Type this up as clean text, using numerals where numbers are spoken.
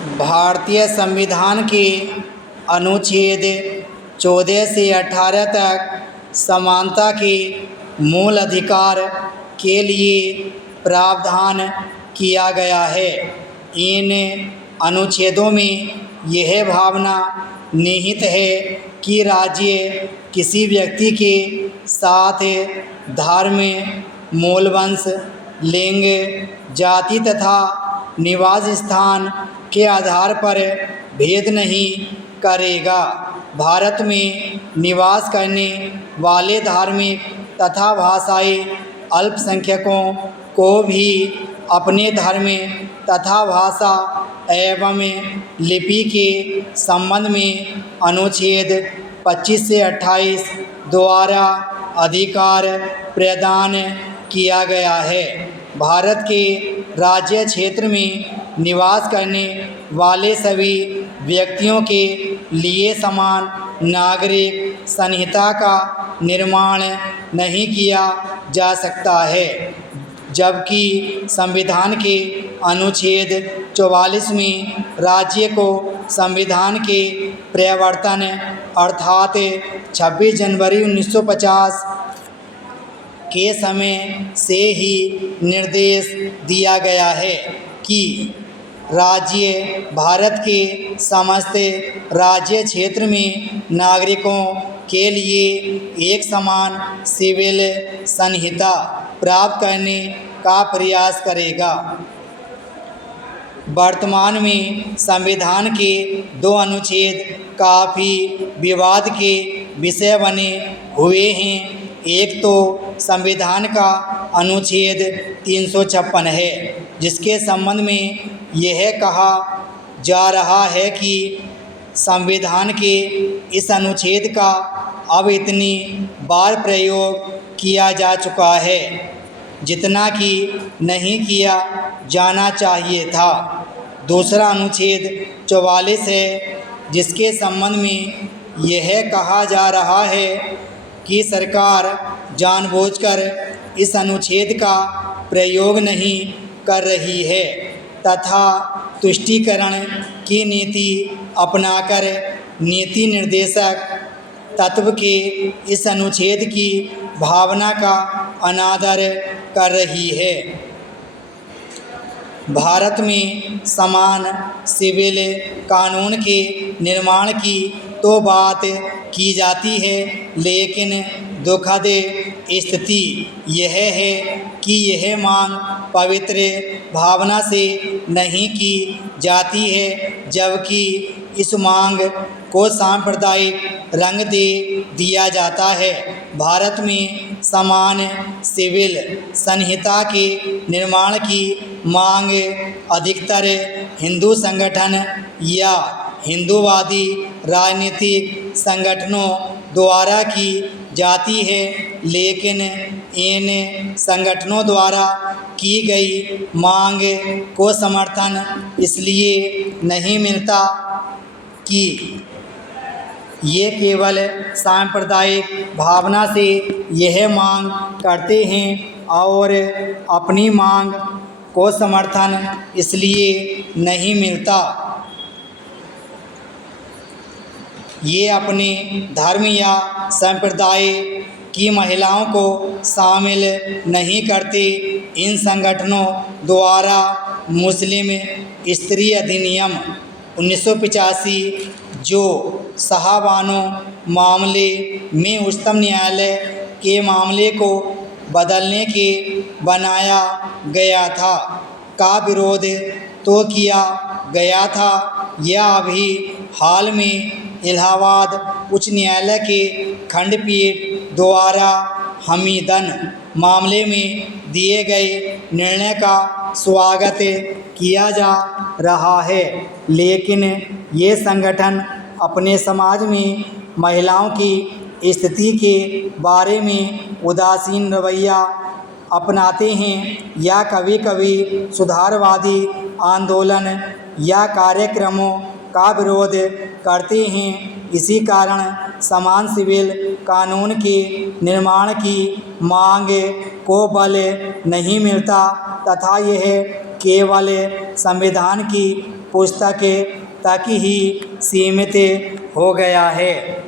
भारतीय संविधान के अनुच्छेद 14 से 18 तक समानता के मूल अधिकार के लिए प्रावधान किया गया है। इन अनुच्छेदों में यह भावना निहित है कि राज्य किसी व्यक्ति के साथ धर्म, मूल वंश, लिंग, जाति तथा निवास स्थान के आधार पर भेद नहीं करेगा। भारत में निवास करने वाले धार्मिक तथा भाषाई अल्पसंख्यकों को भी अपने धर्म तथा भाषा एवं लिपि के संबंध में अनुच्छेद 25 से 28 द्वारा अधिकार प्रदान किया गया है। भारत के राज्य क्षेत्र में निवास करने वाले सभी व्यक्तियों के लिए समान नागरिक संहिता का निर्माण नहीं किया जा सकता है, जबकि संविधान के अनुच्छेद 44 में राज्य को संविधान के प्रवर्तन अर्थात 26 जनवरी 1950 के समय से ही निर्देश दिया गया है कि राज्य भारत के समस्त राज्य क्षेत्र में नागरिकों के लिए एक समान सिविल संहिता प्राप्त करने का प्रयास करेगा। वर्तमान में संविधान के 2 अनुच्छेद काफ़ी विवाद के विषय बने हुए हैं। एक तो संविधान का अनुच्छेद 356 है, जिसके संबंध में यह कहा जा रहा है कि संविधान के इस अनुच्छेद का अब इतनी बार प्रयोग किया जा चुका है जितना कि नहीं किया जाना चाहिए था। दूसरा अनुच्छेद 44 है, जिसके संबंध में यह कहा जा रहा है कि सरकार जानबूझकर इस अनुच्छेद का प्रयोग नहीं कर रही है तथा तुष्टीकरण की नीति अपनाकर नीति निर्देशक तत्व के इस अनुच्छेद की भावना का अनादर कर रही है। भारत में समान सिविल कानून के निर्माण की तो बात की जाती है, लेकिन दुखद स्थिति यह है कि यह मांग पवित्र भावना से नहीं की जाती है, जबकि इस मांग को सांप्रदायिक रंग दे दिया जाता है। भारत में समान सिविल संहिता के निर्माण की मांग अधिकतर हिंदू संगठन या हिंदूवादी राजनीतिक संगठनों द्वारा की जाती है, लेकिन इन संगठनों द्वारा की गई मांग को समर्थन इसलिए नहीं मिलता कि ये केवल सांप्रदायिक भावना से यह मांग करते हैं और अपनी मांग को समर्थन इसलिए नहीं मिलता ये अपने धर्म या संप्रदाय की महिलाओं को शामिल नहीं करते। इन संगठनों द्वारा मुस्लिम स्त्री अधिनियम 1985 जो साहबानो मामले में उच्चतम न्यायालय के मामले को बदलने के बनाया गया था का विरोध तो किया गया था, यह अभी हाल में इलाहाबाद उच्च न्यायालय के खंडपीठ द्वारा हमीदन मामले में दिए गए निर्णय का स्वागत किया जा रहा है, लेकिन ये संगठन अपने समाज में महिलाओं की स्थिति के बारे में उदासीन रवैया अपनाते हैं या कभी कभी सुधारवादी आंदोलन या कार्यक्रमों का विरोध करते हैं। इसी कारण समान सिविल कानून के निर्माण की मांग को बल नहीं मिलता तथा यह केवल संविधान की पुस्तक तक ही सीमित हो गया है।